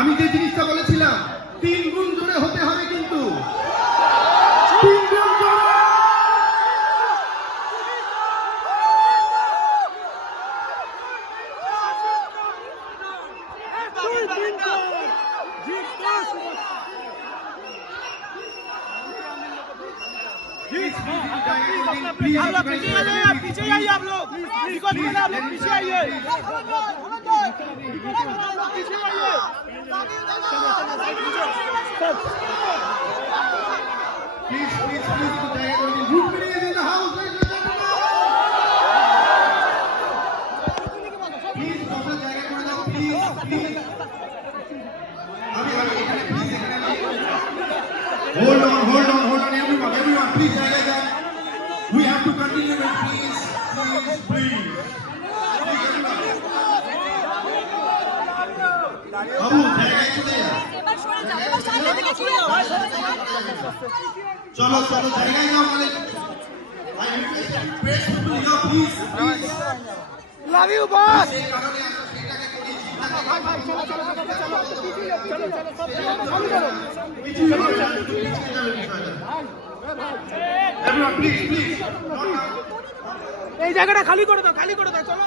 আমি যে জিনিসটা বলেছিলাম 3 গুণ জোরে হতে হবে, কিন্তু 3 গুণ জোরে। पीछे आइए आप लोग, पीछे आइए, Hold on, everyone, please, we have to continue it, please. বাবু, চলো জায়গায় যাও, মানে लव यू बॉस। এই জায়গাটা খালি করে দাও, চলো।